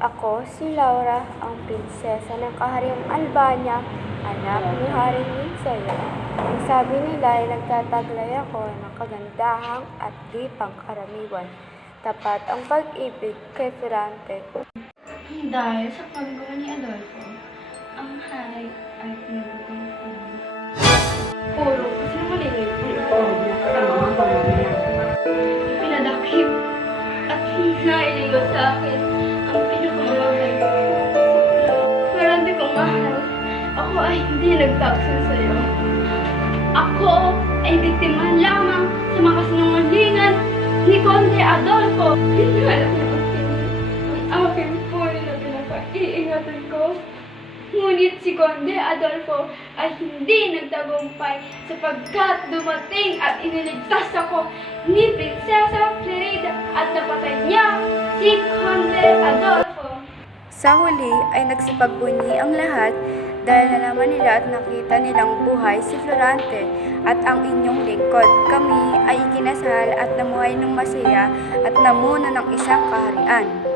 Ako si Laura, ang prinsesa ng kahariang Albania, anak ni Haring Lindsaya. Ang sabi nila ay nagtataglay ako ng kagandahang at di pangkaraniwan. Tapat ang pag-ibig kay Ferrante. Dahil sa paggawa ni Adolfo, ang hari ay pinagutong-tong. Puro kasinungalingan ang loob niya sa mga pamamayan. Pinadakip at hinailigod sa akin ang pinakamamahal ko. Pero hindi ko mahal. Ako ay hindi nagtaksil sa iyo. Ako ay biktima lamang sa mga kasinungalingan ni Conde Adolfo. Hinahanap niya ang aking puno na pinapaiingatan ko. Ngunit si Conde Adolfo ay hindi nagtagumpay sapagkat dumating at iniligtas ako ni Prinsesa Florida at napatay niya si Conde Adolfo. Sa huli ay nagsipagbunyi ang lahat dahil nalaman nila at nakita nilang buhay si Florante at ang inyong lingkod. Kami ay ikinasal at namuhay ng masaya at namuno ng isang kaharian.